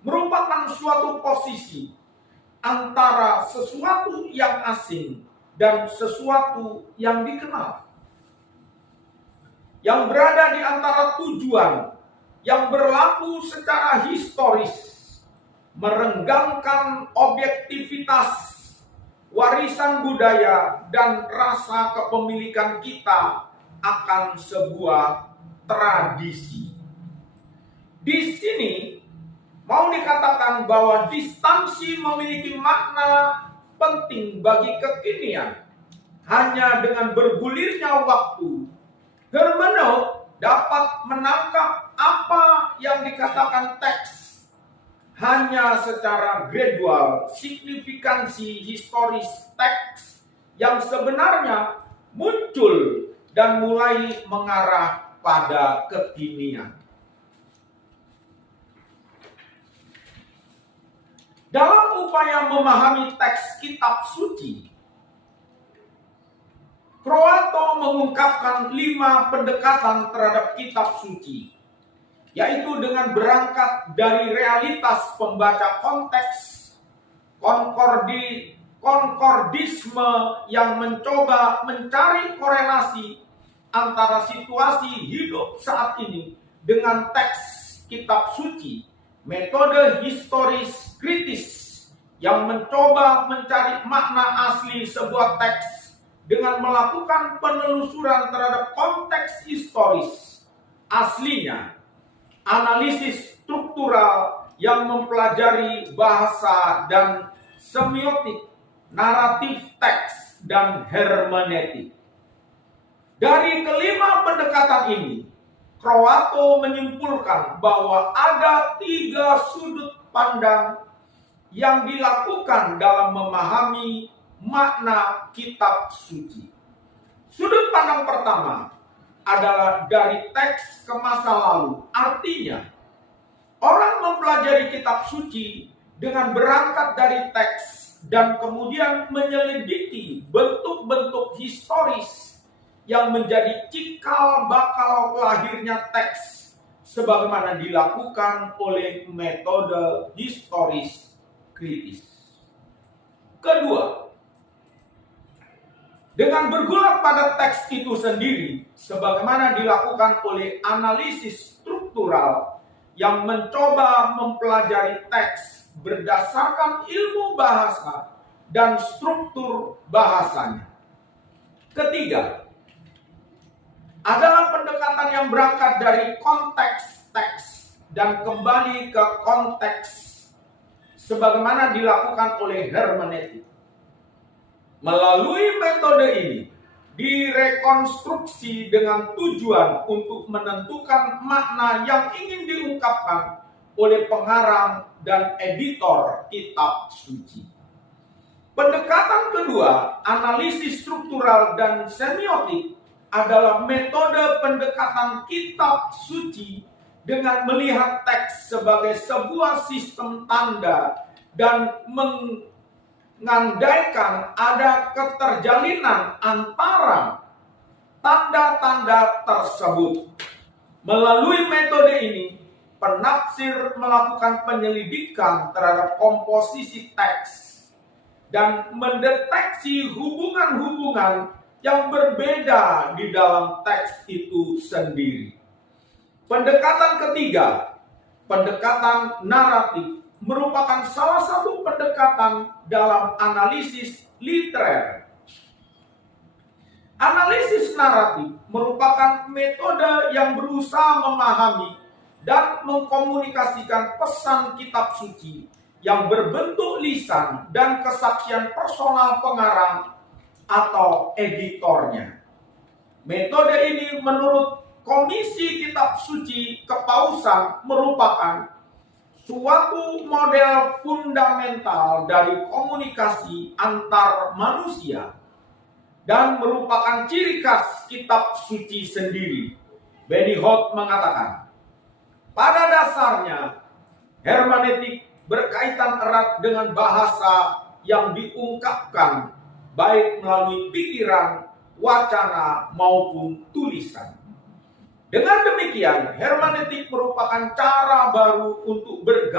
merupakan suatu posisi antara sesuatu yang asing dan sesuatu yang dikenal, yang berada di antara tujuan yang berlaku secara historis, merenggangkan objektivitas warisan budaya dan rasa kepemilikan kita akan sebuah tradisi. Di sini mau dikatakan bahwa distansi memiliki makna penting bagi kekinian. Hanya dengan bergulirnya waktu, hermeneut dapat menangkap apa yang dikatakan teks hanya secara gradual. Signifikansi historis teks yang sebenarnya muncul dan mulai mengarah pada kekinian. Dalam upaya memahami teks kitab suci, Croatto mengungkapkan 5 pendekatan terhadap kitab suci, yaitu dengan berangkat dari realitas pembaca konteks, konkordisme yang mencoba mencari korelasi antara situasi hidup saat ini dengan teks kitab suci, metode historis kritis yang mencoba mencari makna asli sebuah teks dengan melakukan penelusuran terhadap konteks historis aslinya, analisis struktural yang mempelajari bahasa dan semiotik, naratif teks, dan hermeneutik. Dari kelima pendekatan ini, Croatto menyimpulkan bahwa ada 3 sudut pandang yang dilakukan dalam memahami makna kitab suci. Sudut pandang pertama adalah dari teks ke masa lalu. Artinya, orang mempelajari kitab suci dengan berangkat dari teks dan kemudian menyelidiki bentuk-bentuk historis yang menjadi cikal bakal lahirnya teks sebagaimana dilakukan oleh metode historis kritis. Kedua, dengan bergulat pada teks itu sendiri, sebagaimana dilakukan oleh analisis struktural yang mencoba mempelajari teks berdasarkan ilmu bahasa dan struktur bahasanya. Ketiga, adalah pendekatan yang berangkat dari konteks teks dan kembali ke konteks sebagaimana dilakukan oleh hermeneutik. Melalui metode ini, direkonstruksi dengan tujuan untuk menentukan makna yang ingin diungkapkan oleh pengarang dan editor kitab suci. Pendekatan kedua, analisis struktural dan semiotik, adalah metode pendekatan kitab suci dengan melihat teks sebagai sebuah sistem tanda dan mengandaikan ada keterjalinan antara tanda-tanda tersebut. Melalui metode ini, penafsir melakukan penyelidikan terhadap komposisi teks dan mendeteksi hubungan-hubungan yang berbeda di dalam teks itu sendiri. Pendekatan ketiga, pendekatan naratif, merupakan salah satu pendekatan dalam analisis literer. Analisis naratif merupakan metode yang berusaha memahami dan mengkomunikasikan pesan kitab suci yang berbentuk lisan dan kesaksian personal pengarang atau editornya. Metode ini menurut Komisi Kitab Suci Kepausan merupakan suatu model fundamental dari komunikasi antar manusia dan merupakan ciri khas kitab suci sendiri. Benny Holt mengatakan, pada dasarnya hermeneutik berkaitan erat dengan bahasa yang diungkapkan baik melalui pikiran, wacana maupun tulisan. Dengan demikian, hermeneutik merupakan cara baru untuk bergabung